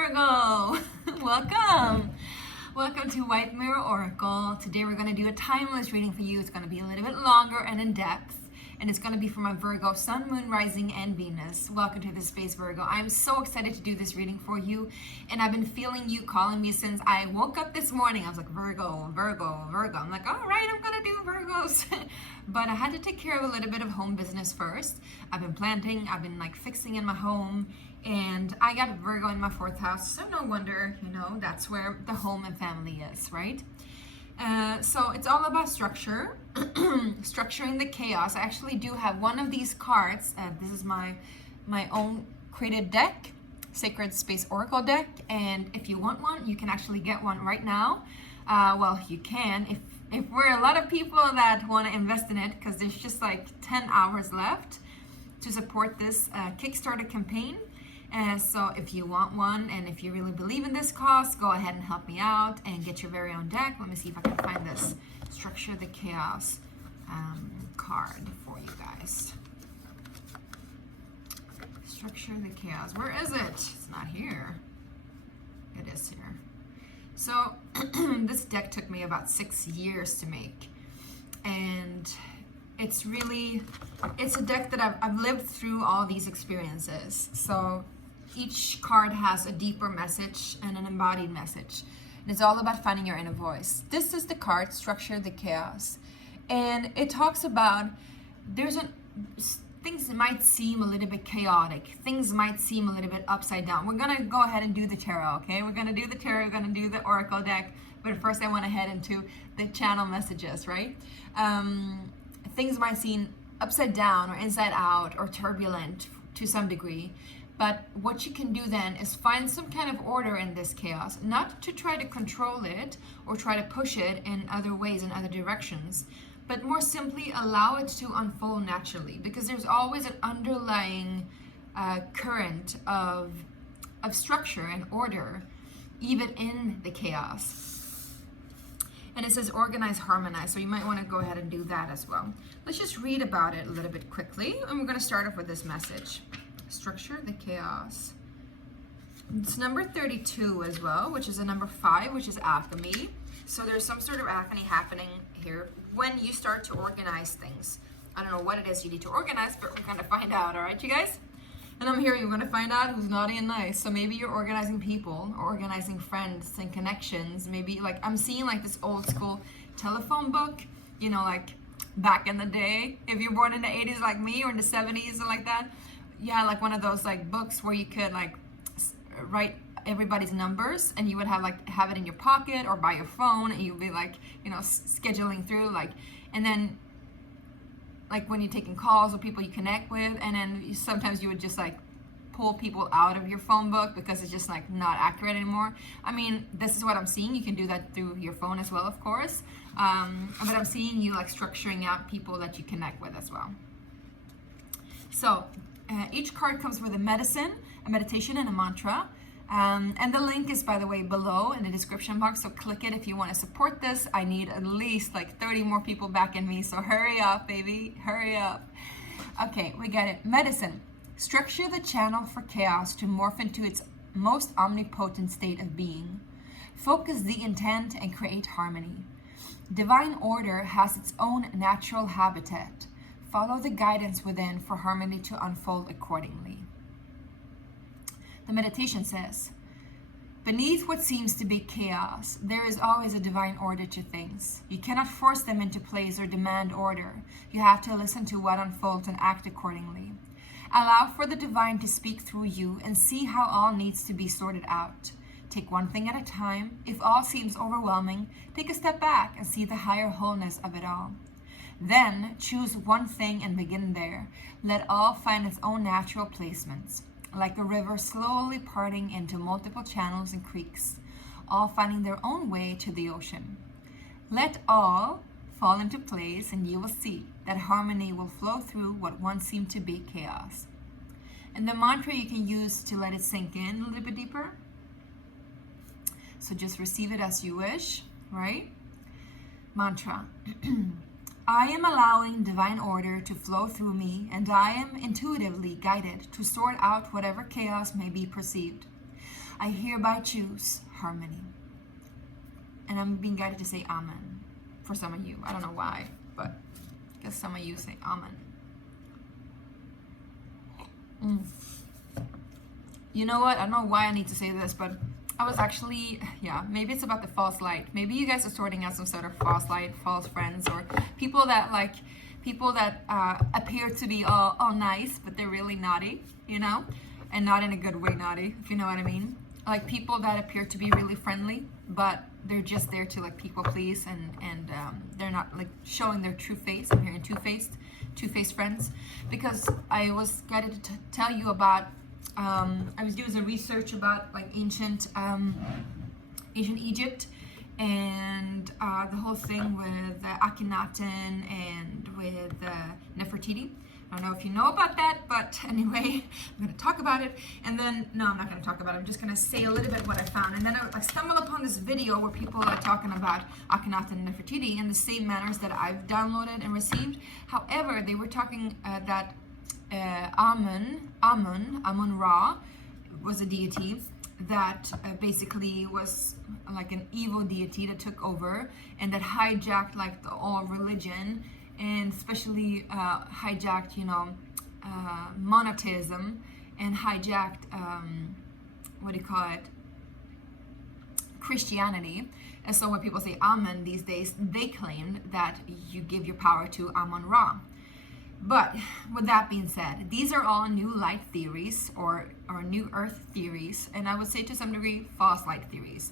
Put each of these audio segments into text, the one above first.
Virgo! Welcome! Welcome to White Mirror Oracle. Today we're going to do a timeless reading for you. It's going to be a little bit longer and in depth. And it's going to be for my Virgo, Sun, Moon, Rising, and Venus. Welcome to this space, Virgo. I'm so excited to do this reading for you. And I've been feeling you calling me since I woke up this morning. I was like, Virgo, Virgo, Virgo. I'm like, all right, I'm going to do Virgos. But I had to take care of a little bit of home business first. I've been planting. I've been like fixing in my home. And I got Virgo in my 4th house. So no wonder, that's where the home and family is, right? So it's all about structure, structuring the chaos. I actually do have one of these cards. This is my own created deck, Sacred Space Oracle deck. And if you want one, you can actually get one right now. Well, you can. If we're a lot of people that want to invest in it, because there's just like 10 hours left to support this Kickstarter campaign. So if you want one and if you really believe in this cause, go ahead and help me out and get your very own deck. Let me see if I can find this Structure the Chaos card for you guys. Structure the Chaos. Where is it? It's not here. It is here. So this deck took me about 6 years to make. And it's a deck that I've lived through all these experiences. So each card has a deeper message and an embodied message. And it's all about finding your inner voice. This is the card, Structure the Chaos. And it talks about things might seem a little bit chaotic. Things might seem a little bit upside down. We're going to go ahead and do the tarot, okay? We're going to do the tarot. We're going to do the oracle deck. But first I want to head into the channel messages, right? Things might seem upside down or inside out or turbulent to some degree. But what you can do then is find some kind of order in this chaos, not to try to control it or try to push it in other ways, in other directions, but more simply allow it to unfold naturally, because there's always an underlying current of structure and order, even in the chaos. And it says organize, harmonize, so you might want to go ahead and do that as well. Let's just read about it a little bit quickly, and we're going to start off with this message. Structure the Chaos. It's number 32 as well, which is a number 5, which is alchemy. So there's some sort of alchemy happening here when you start to organize things. I don't know what it is you need to organize, but we're going to find out, all right, you guys? And I'm here, you're going to find out who's naughty and nice. So maybe you're organizing people, or organizing friends and connections. Maybe like I'm seeing like this old school telephone book, like back in the day. If you're born in the 80s like me, or in the 70s or like that. Yeah, like one of those like books where you could like write everybody's numbers, and you would have it in your pocket or by your phone, and you'd be like, scheduling through and then like when you're taking calls with people you connect with, and then sometimes you would just like pull people out of your phone book because it's just like not accurate anymore. I mean, this is what I'm seeing. You can do that through your phone as well, of course. But I'm seeing you like structuring out people that you connect with as well. So each card comes with a medicine, a meditation, and a mantra. And the link is, by the way, below in the description box, so click it if you want to support this. I need at least like 30 more people backing me, so hurry up, baby, hurry up. Okay, we got it. Medicine. Structure the channel for chaos to morph into its most omnipotent state of being. Focus the intent and create harmony. Divine order has its own natural habitat. Follow the guidance within for harmony to unfold accordingly. The meditation says, beneath what seems to be chaos, there is always a divine order to things. You cannot force them into place or demand order. You have to listen to what unfolds and act accordingly. Allow for the divine to speak through you and see how all needs to be sorted out. Take one thing at a time. If all seems overwhelming, take a step back and see the higher wholeness of it all. Then choose one thing and begin there. Let all find its own natural placements, like a river slowly parting into multiple channels and creeks, all finding their own way to the ocean. Let all fall into place, and you will see that harmony will flow through what once seemed to be chaos. And the mantra you can use to let it sink in a little bit deeper. So just receive it as you wish, right? Mantra. I am allowing divine order to flow through me, and I am intuitively guided to sort out whatever chaos may be perceived. I hereby choose harmony. And I'm being guided to say amen for some of you. I don't know why, but I guess some of you say amen. You know what? I don't know why I need to say this, but I was actually, yeah, maybe it's about the false light. Maybe you guys are sorting out some sort of false light, false friends, or people that appear to be all nice, but they're really naughty, you know? And not in a good way naughty, if you know what I mean. Like people that appear to be really friendly, but they're just there to like people please, and they're not like showing their true face. I'm hearing two-faced friends, because I was guided to tell you about, I was doing some research about like ancient Egypt, and the whole thing with Akhenaten and with Nefertiti. I don't know if you know about that, but anyway, I'm going to talk about it. And then, no, I'm not going to talk about it. I'm just going to say a little bit what I found. And then I stumbled upon this video where people are talking about Akhenaten and Nefertiti in the same manners that I've downloaded and received. However, they were talking that Amun-Ra was a deity that basically was like an evil deity that took over and that hijacked like all religion, and especially hijacked, monotheism, and hijacked, Christianity. And so when people say Amun these days, they claimed that you give your power to Amun-Ra. But with that being said, these are all new light theories or new earth theories, and I would say to some degree false light theories.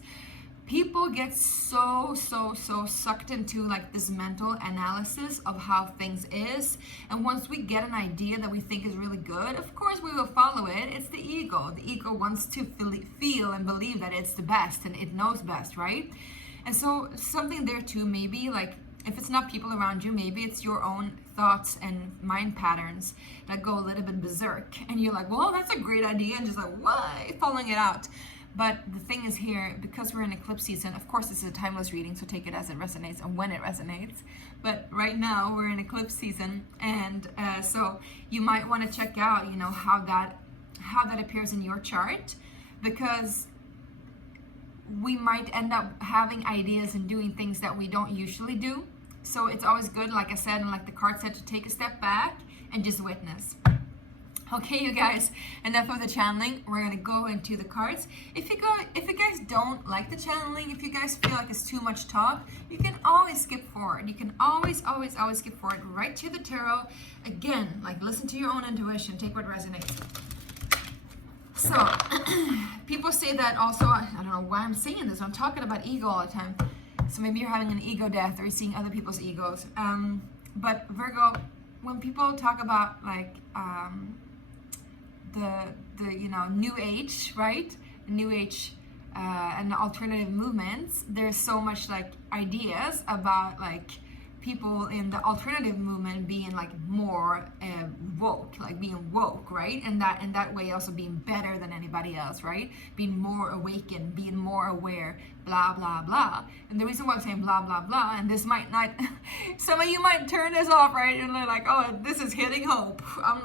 People get so sucked into like this mental analysis of how things is, and once we get an idea that we think is really good, of course we will follow it. It's the ego. The ego wants to feel and believe that it's the best and it knows best, right? And so something there too, maybe like if it's not people around you, maybe it's your own thoughts and mind patterns that go a little bit berserk, and you're like, well, that's a great idea, and just like, why? Following it out. But the thing is here, because we're in eclipse season, of course this is a timeless reading, so take it as it resonates and when it resonates. But right now we're in eclipse season, and so you might want to check out, how that appears in your chart, because we might end up having ideas and doing things that we don't usually do. So it's always good, like I said, and like the card said, to take a step back and just witness. Okay, you guys, enough of the channeling. We're gonna go into the cards. If you guys don't like the channeling, if you guys feel like it's too much talk, you can always skip forward. You can always skip forward right to the tarot. Again, like listen to your own intuition, take what resonates. So, people say that also, I don't know why I'm saying this, I'm talking about ego all the time. So maybe you're having an ego death or you're seeing other people's egos. But Virgo, when people talk about like, the new age, right? New age and the alternative movements, there's so much like ideas about like people in the alternative movement being like more woke, like being woke, right? And that way also being better than anybody else, right? Being more awakened, being more aware, blah blah blah. And the reason why I'm saying blah blah blah, and this might not, some of you might turn this off, right? And they're like, oh, this is hitting hope. I'm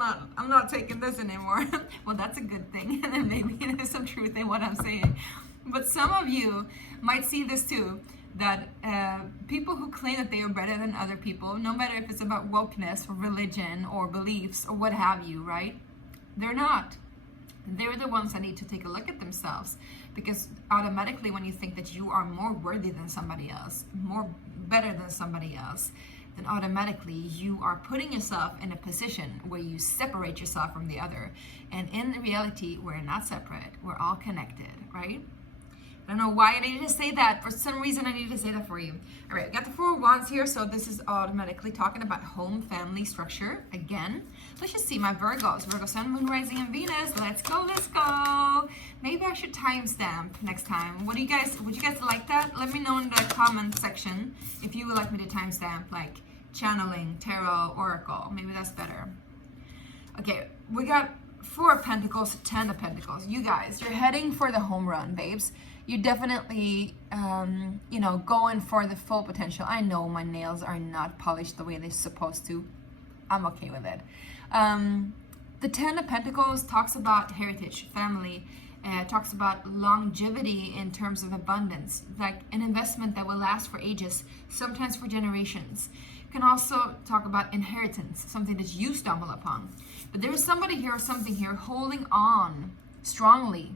not taking this anymore. Well, that's a good thing, and then maybe there's some truth in what I'm saying. But some of you might see this too, that people who claim that they are better than other people, no matter if it's about wokeness or religion or beliefs or what have you, right? They're not. They're the ones that need to take a look at themselves, because automatically when you think that you are more worthy than somebody else, more better than somebody else, then automatically you are putting yourself in a position where you separate yourself from the other. And in reality, we're not separate. We're all connected, right? I don't know why I needed to say that. For some reason, I needed to say that for you. All right, got the Four of Wands here, so this is automatically talking about home, family, structure. Again, let's just see my Virgos. Virgo, Sun, Moon, Rising, and Venus. Let's go, let's go. Maybe I should timestamp next time. Would you guys like that? Let me know in the comment section if you would like me to timestamp, like channeling, tarot, oracle. Maybe that's better. Okay, we got Four of Pentacles, 10 of Pentacles. You guys, you're heading for the home run, babes. You're definitely, going for the full potential. I know my nails are not polished the way they're supposed to. I'm okay with it. The 10 of Pentacles talks about heritage, family, It talks about longevity in terms of abundance, like an investment that will last for ages, sometimes for generations. It can also talk about inheritance, something that you stumble upon. But there is somebody here or something here holding on strongly,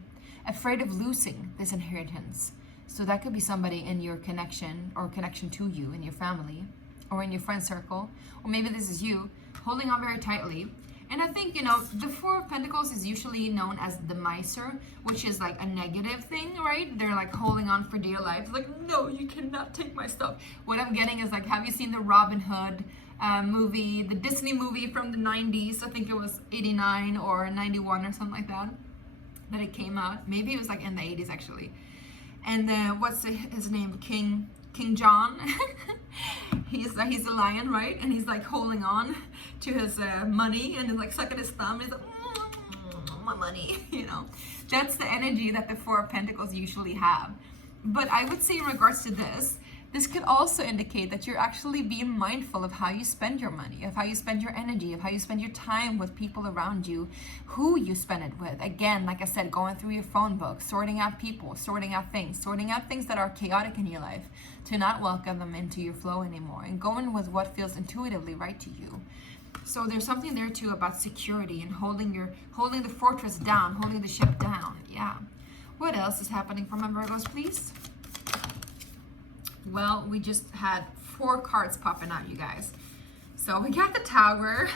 afraid of losing this inheritance. So that could be somebody in your connection or connection to you, in your family or in your friend circle, or maybe this is you holding on very tightly. And I think, the Four of Pentacles is usually known as the miser, which is like a negative thing, right? They're like holding on for dear life. Like, no, you cannot take my stuff. What I'm getting is like, have you seen the Robin Hood movie, the Disney movie from the 90s? I think it was 89 or 91 or something like that it came out. Maybe it was like in the 80s actually. And what's his name? King John. he's a lion, right? And he's like holding on to his money and then like sucking his thumb. He's like, my money, That's the energy that the Four of Pentacles usually have. But I would say in regards to this could also indicate that you're actually being mindful of how you spend your money, of how you spend your energy, of how you spend your time with people around you, who you spend it with. Again, like I said, going through your phone book, sorting out people, sorting out things that are chaotic in your life, to not welcome them into your flow anymore, and going with what feels intuitively right to you. So there's something there too about security and holding the fortress down, holding the ship down. Yeah. What else is happening for my Virgos, please? Well, we just had 4 cards popping out, you guys. So we got the Tower.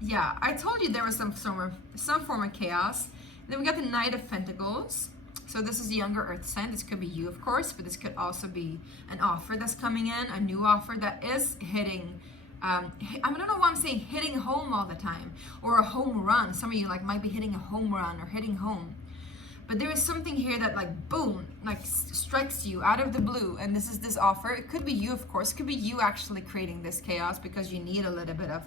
Yeah, I told you there was some form of chaos. Then we got the Knight of Pentacles. So this is a younger earth sign. This could be you, of course, but this could also be an offer that's coming in, a new offer that is hitting. I don't know why I'm saying hitting home all the time, or a home run. Some of you might be hitting a home run or hitting home. But there is something here that boom, strikes you out of the blue. And this is this offer. It could be you, of course. It could be you actually creating this chaos because you need a little bit of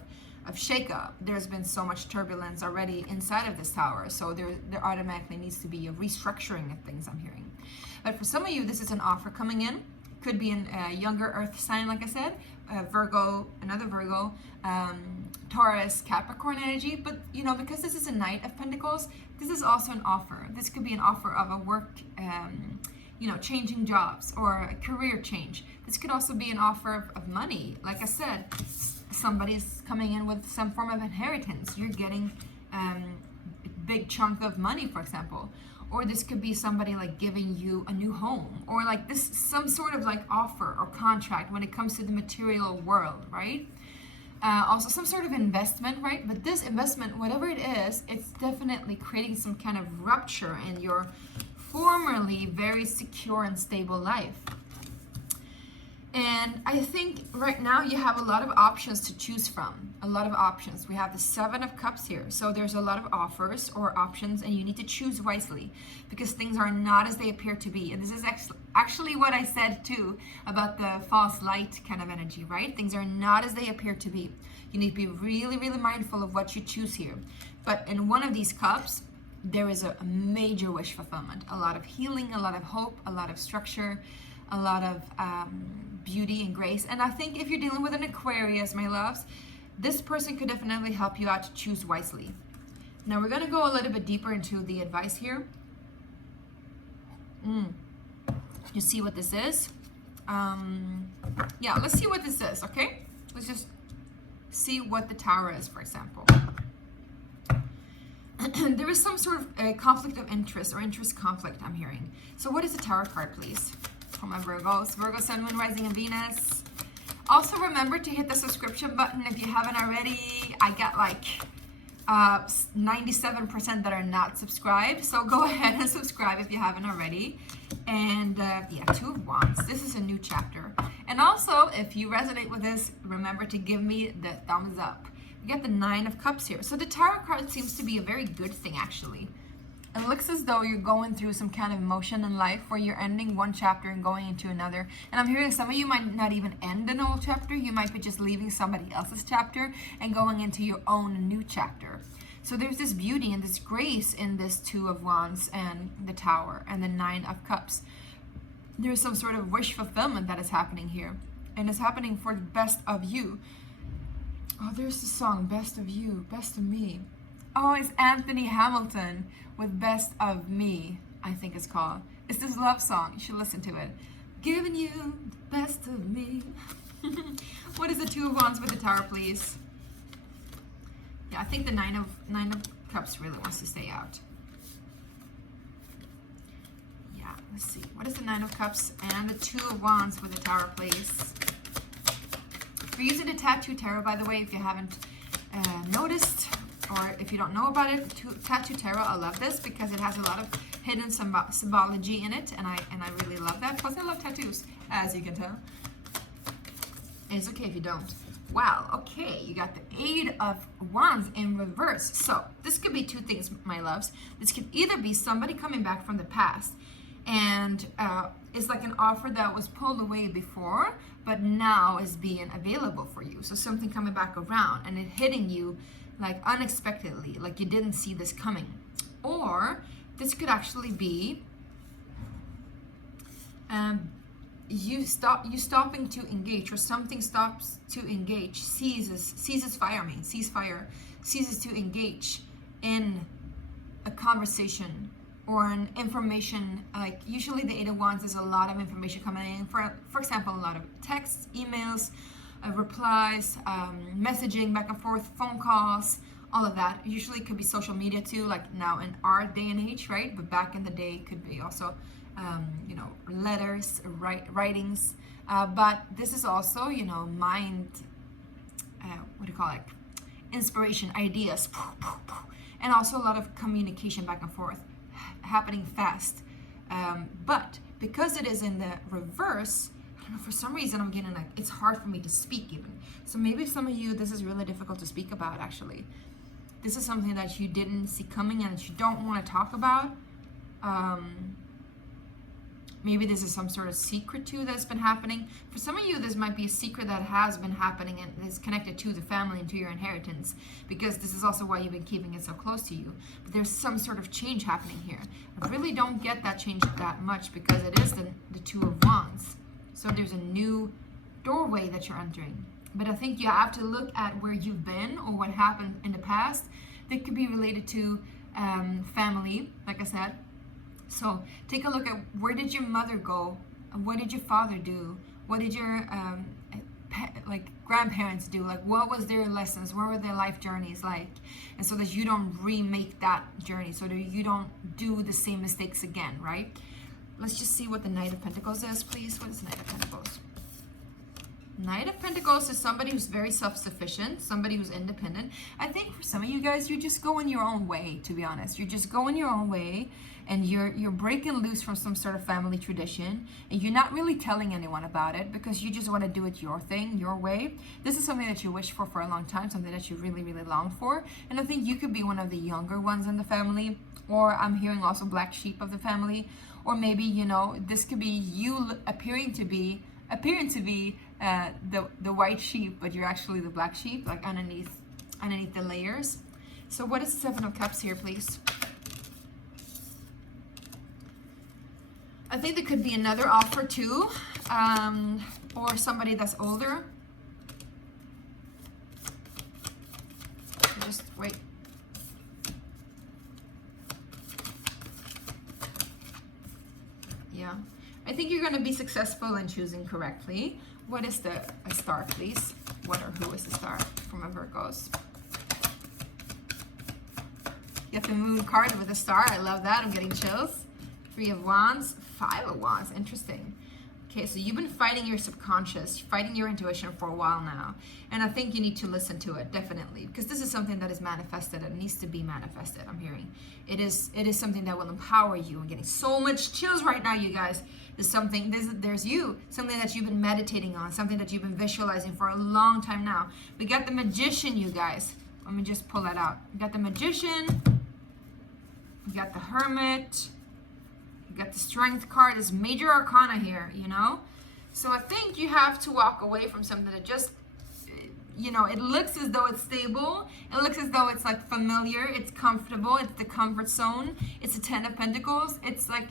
shake-up. There's been so much turbulence already inside of this tower. So there automatically needs to be a restructuring of things, I'm hearing. But for some of you, this is an offer coming in. Could be a younger earth sign, like I said. Virgo, another Virgo, Taurus, Capricorn energy. But, because this is a Knight of Pentacles, this is also an offer. This could be an offer of a work, changing jobs or a career change. This could also be an offer of money. Like I said, somebody's coming in with some form of inheritance. You're getting a big chunk of money, for example. Or this could be somebody giving you a new home, or some sort of offer or contract when it comes to the material world, right? Also some sort of investment, right? But this investment, whatever it is, it's definitely creating some kind of rupture in your formerly very secure and stable life. And I think right now you have a lot of options to choose from. A lot of options. We have the 7 of Cups here. So there's a lot of offers or options, and you need to choose wisely because things are not as they appear to be. And this is actually what I said too about the false light kind of energy, right? Things are not as they appear to be. You need to be really, really mindful of what you choose here. But in one of these cups, there is a major wish fulfillment. A lot of healing, a lot of hope, a lot of structure, a lot of beauty and grace. And I think if you're dealing with an Aquarius, my loves, this person could definitely help you out to choose wisely. Now we're going to go a little bit deeper into the advice here. You see what this is? Yeah, let's see what this is, okay? Let's just see what the Tower is, for example. There is some sort of a conflict of interest or interest conflict, I'm hearing. So what is the Tower card, please? For my Virgos. Virgo, Sun, Moon, Rising, and Venus. Also remember to hit the subscription button if you haven't already. I got 97% that are not subscribed. So go ahead and subscribe if you haven't already. And yeah, 2 of Wands. This is a new chapter. And also, if you resonate with this, remember to give me the thumbs up. We got the 9 of Cups here. So the Tarot card seems to be a very good thing, actually. It looks as though you're going through some kind of emotion in life where you're ending one chapter and going into another. And I'm hearing some of you might not even end an old chapter. You might be just leaving somebody else's chapter and going into your own new chapter. So there's this beauty and this grace in this 2 of Wands and the Tower and the 9 of Cups. There's some sort of wish fulfillment that is happening here. And it's happening for the best of you. Oh, there's the song, Best of You, Best of Me. Oh, it's Anthony Hamilton with Best of Me, I think it's called. It's this love song. You should listen to it. Giving you the best of me. What is the Two of Wands with the Tower, please? Yeah, I think the Nine of Cups really wants to stay out. Yeah, let's see. What is the Nine of Cups and the Two of Wands with the Tower, please? We're using the Tattoo Tarot, by the way, if you haven't noticed, or if you don't know about it. Tattoo Tarot, I love this because it has a lot of hidden symbology in it, and I really love that. Plus, I love tattoos, as you can tell. It's okay if you don't. Wow, okay, you got the Eight of Wands in reverse. So this could be two things, my loves. This could either be somebody coming back from the past, and it's like an offer that was pulled away before, but now is being available for you. So something coming back around and it hitting you like unexpectedly, like you didn't see this coming. Or this could actually be you stopping to engage, or something stops to engage, ceases to engage in a conversation or an information. Like usually the Eight of Wands is a lot of information coming in, for example, a lot of texts, emails, replies, messaging back and forth, phone calls, all of that. Usually it could be social media too, like now in our day and age, right? But back in the day it could be also letters, writings, but this is also, mind, what do you call it, inspiration, ideas, and also a lot of communication back and forth happening fast. But because it is in the reverse, I don't know, for some reason I'm getting like, it's hard for me to speak even. So maybe some of you, this is really difficult to speak about actually. This is something that you didn't see coming and that you don't want to talk about. Maybe this is some sort of secret too that's been happening. For some of you, this might be a secret that has been happening and is connected to the family and to your inheritance, because this is also why you've been keeping it so close to you. But there's some sort of change happening here. I really don't get that change that much because it is the Two of Wands. So there's a new doorway that you're entering. But I think you have to look at where you've been or what happened in the past. That could be related to family, like I said. So take a look at, where did your mother go? What did your father do? What did your grandparents do? Like, what was their lessons? What were their life journeys like? And so that you don't remake that journey, so that you don't do the same mistakes again, right? Let's just see what the Knight of Pentacles is, please. What is the Knight of Pentacles? Knight of Pentacles is somebody who's very self-sufficient, somebody who's independent. I think for some of you guys, you're just going your own way, to be honest. You're just going your own way, and you're breaking loose from some sort of family tradition, and you're not really telling anyone about it because you just want to do it your thing, your way. This is something that you wish for a long time, something that you really, really long for. And I think you could be one of the younger ones in the family, or I'm hearing also black sheep of the family, or maybe, this could be you appearing to be the white sheep, but you're actually the black sheep, like underneath the layers. So what is the Seven of Cups here, please? I think there could be another offer too, or somebody that's older. Just wait. Yeah, I think you're going to be successful in choosing correctly. What is a star, please? What or who is the star for my Virgos? Get the Moon card with a star. I love that. I'm getting chills. Three of Wands, Five of Wands. Interesting. Okay, so you've been fighting your subconscious, fighting your intuition for a while now. And I think you need to listen to it, definitely. Because this is something that is manifested and needs to be manifested, I'm hearing. It is something that will empower you. I'm getting so much chills right now, you guys. There's you, something that you've been meditating on, something that you've been visualizing for a long time now. We got the Magician, you guys. Let me just pull that out. We got the Magician. We got the Hermit. We got the Strength card. This major arcana here, So I think you have to walk away from something that just, it looks as though it's stable. It looks as though it's like familiar. It's comfortable. It's the comfort zone. It's a Ten of Pentacles. It's like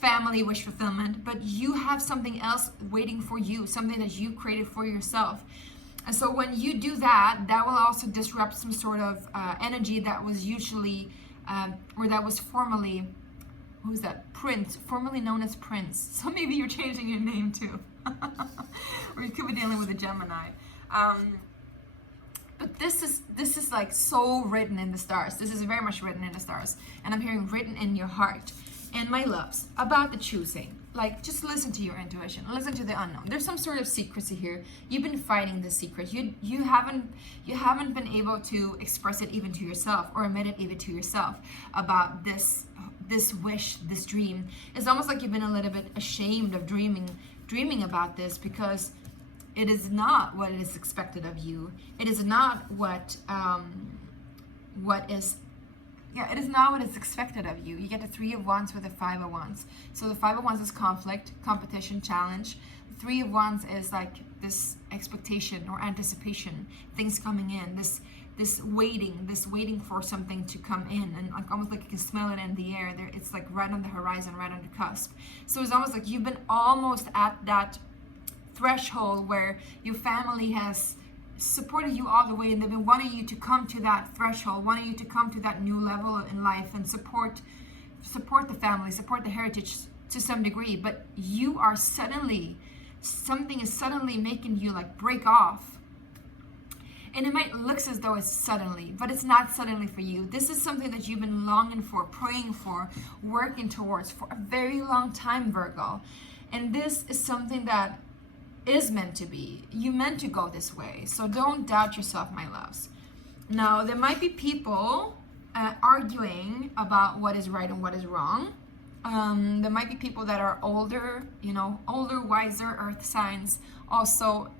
family wish fulfillment. But you have something else waiting for you, something that you created for yourself. And so when you do that, that will also disrupt some sort of energy that was usually, or that was formerly, who's that? Prince, formerly known as Prince. So maybe you're changing your name too. Or you could be dealing with a Gemini. But this is like so written in the stars. This is very much written in the stars. And I'm hearing written in your heart. And my loves, about the choosing. Like, just listen to your intuition. Listen to the unknown. There's some sort of secrecy here. You've been fighting this secret. You haven't been able to express it even to yourself, or admit it even to yourself about this wish, this dream. It's almost like you've been a little bit ashamed of dreaming about this, because it is not what is expected of you. It is not what it is not what is expected of you. You get the 3 of Wands with the 5 of Wands. So the 5 of Wands is conflict, competition, challenge. The 3 of Wands is like this expectation or anticipation, things coming in, this waiting for something to come in, and like almost like you can smell it in the air. There, it's like right on the horizon, right on the cusp. So it's almost like you've been almost at that threshold where your family has supported you all the way, and they've been wanting you to come to that threshold, wanting you to come to that new level in life and support the family, support the heritage to some degree. But you are something is suddenly making you like break off. And it might look as though it's suddenly, but it's not suddenly for you. This is something that you've been longing for, praying for, working towards for a very long time, Virgo. And this is something that is meant to be. You meant to go this way. So don't doubt yourself, my loves. Now, there might be people arguing about what is right and what is wrong. There might be people that are older, older, wiser earth signs. Also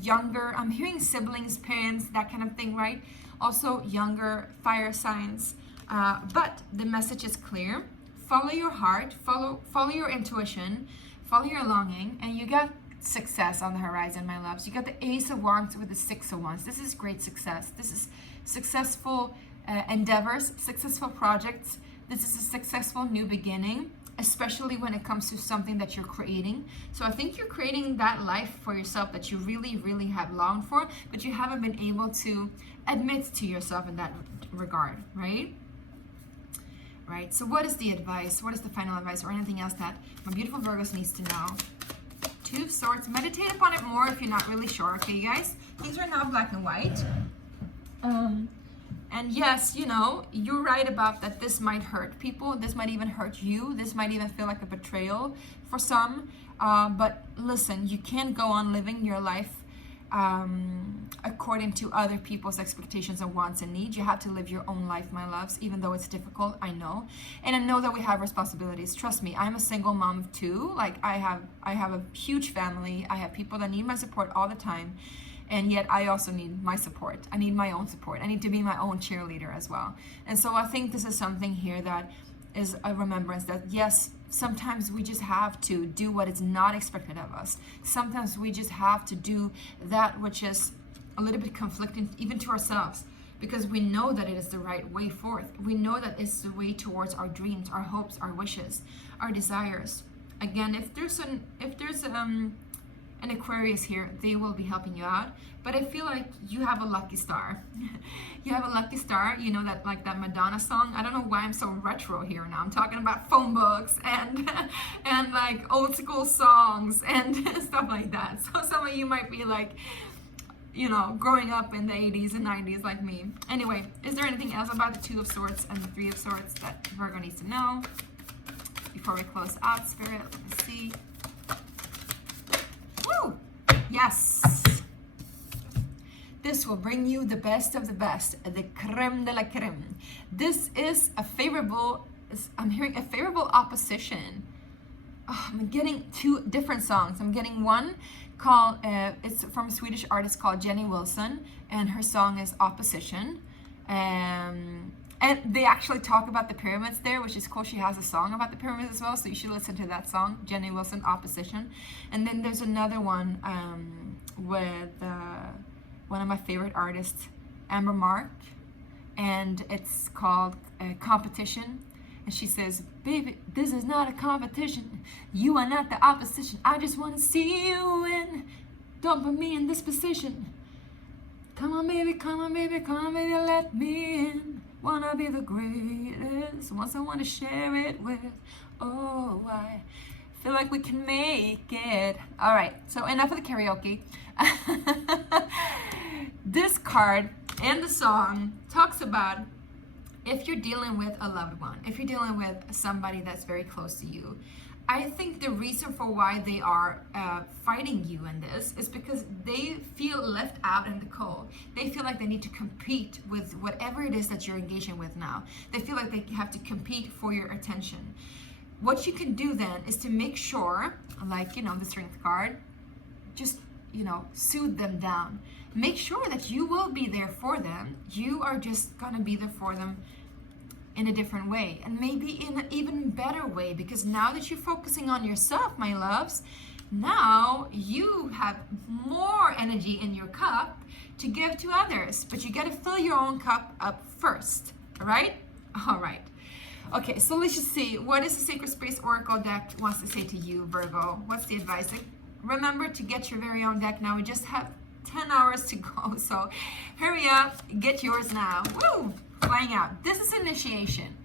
younger, I'm hearing siblings, parents, that kind of thing, right? Also younger fire signs. But the message is clear. Follow your heart, follow your intuition, follow your longing, and you got success on the horizon, my loves. You got the Ace of Wands with the 6 of Wands. This is great success. This is successful endeavors, successful projects. This is a successful new beginning, especially when it comes to something that you're creating. So I think you're creating that life for yourself that you really, really have longed for, but you haven't been able to admit to yourself in that regard, right? Right. So what is the advice? What is the final advice, or anything else that my beautiful Virgos needs to know? 2 of Swords. Meditate upon it more if you're not really sure, okay, guys? Things are now black and white. And yes, you're right about that. This might hurt people. This might even hurt you. This might even feel like a betrayal for some. But listen, you can't go on living your life according to other people's expectations and wants and needs. You have to live your own life, my loves, even though it's difficult, I know. And I know that we have responsibilities. Trust me, I'm a single mom too. Like I have a huge family. I have people that need my support all the time. And yet I also need my support. I need my own support. I need to be my own cheerleader as well. And so I think this is something here that is a remembrance that yes, sometimes we just have to do what is not expected of us. Sometimes we just have to do that which is a little bit conflicting even to ourselves, because we know that it is the right way forth. We know that it's the way towards our dreams, our hopes, our wishes, our desires. Again, if there's an Aquarius here, they will be helping you out. But I feel like you have a lucky star. You have a lucky star, that like that Madonna song. I don't know why I'm so retro here now. I'm talking about phone books and like old school songs and stuff like that. So some of you might be like, growing up in the 80s and 90s like me. Anyway, is there anything else about the 2 of Swords and the 3 of Swords that Virgo needs to know before we close out, Spirit? Let's see. Woo! Yes! This will bring you the best of the best, the creme de la creme. This is I'm hearing a favorable opposition. Oh, I'm getting 2 different songs. I'm getting one called, it's from a Swedish artist called Jenny Wilson, and her song is Opposition. And they actually talk about the pyramids there, which is cool. She has a song about the pyramids as well, so you should listen to that song, Jenny Wilson, Opposition. And then there's another one with one of my favorite artists, Amber Mark, and it's called Competition. And she says, baby, this is not a competition. You are not the opposition. I just want to see you win. Don't put me in this position. Come on, baby, come on, baby, come on, baby, let me in. Wanna be the greatest, want someone to share it with. Oh, I feel like we can make it. All right, so enough of the karaoke. This card and the song talks about if you're dealing with a loved one, if you're dealing with somebody that's very close to you. I think the reason for why they are fighting you in this is because they feel left out in the cold. They feel like they need to compete with whatever it is that you're engaging with now. They feel like they have to compete for your attention. What you can do then is to make sure, like, you know, the strength card, just, you know, soothe them down. Make sure that you will be there for them. You are just gonna be there for them in a different way, and maybe in an even better way, because now that you're focusing on yourself, my loves, now you have more energy in your cup to give to others, but you got to fill your own cup up first. All right. Okay, so let's just see what is the Sacred Space Oracle deck wants to say to you, Virgo. What's the advice? Remember to get your very own deck now. We just have 10 hours to go, so hurry up, get yours now. Woo! Flying out. This is initiation.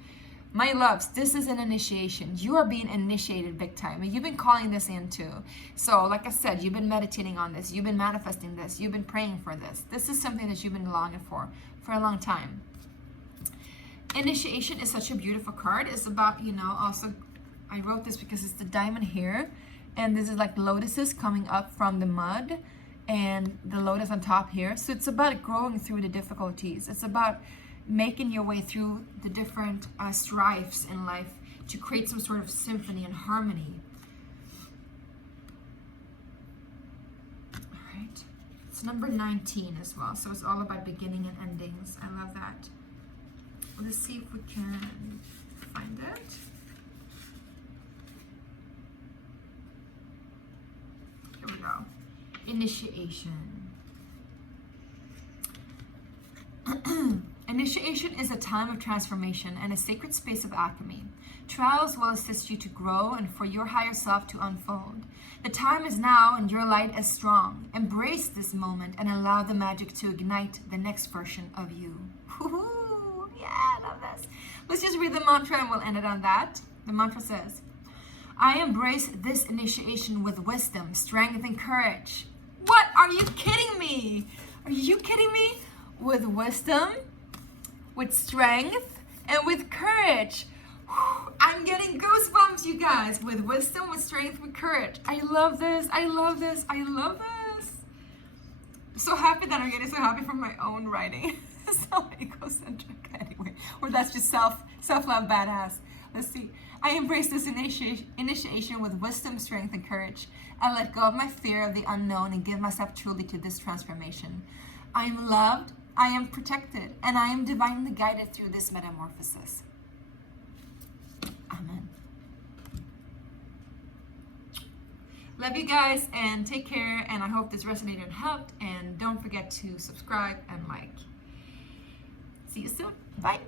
My loves, this is an initiation. You are being initiated big time. And you've been calling this in too. So like I said, you've been meditating on this. You've been manifesting this. You've been praying for this. This is something that you've been longing for a long time. Initiation is such a beautiful card. It's about, you know, also, I wrote this because it's the diamond here. And this is like lotuses coming up from the mud. And the lotus on top here. So it's about growing through the difficulties. It's about making your way through the different strifes in life to create some sort of symphony and harmony. All right. It's number 19 as well. So it's all about beginning and endings. I love that. Let's see if we can find it. Here we go. Initiation. Initiation is a time of transformation and a sacred space of alchemy. Trials will assist you to grow and for your higher self to unfold. The time is now and your light is strong. Embrace this moment and allow the magic to ignite the next version of you. Woohoo! Yeah, I love this. Let's just read the mantra and we'll end it on that. The mantra says, I embrace this initiation with wisdom, strength, and courage. What? Are you kidding me? Are you kidding me? With wisdom, with strength, and with courage. I'm getting goosebumps, you guys. With wisdom, with strength, with courage. I love this. I love this. I love this. I'm so happy that I'm getting so happy from my own writing. So egocentric anyway. Or that's just self-love badass. Let's see. I embrace this initiation with wisdom, strength, and courage. I let go of my fear of the unknown and give myself truly to this transformation. I am loved, I am protected, and I am divinely guided through this metamorphosis. Amen. Love you guys, and take care, and I hope this resonated and helped, and don't forget to subscribe and like. See you soon. Bye.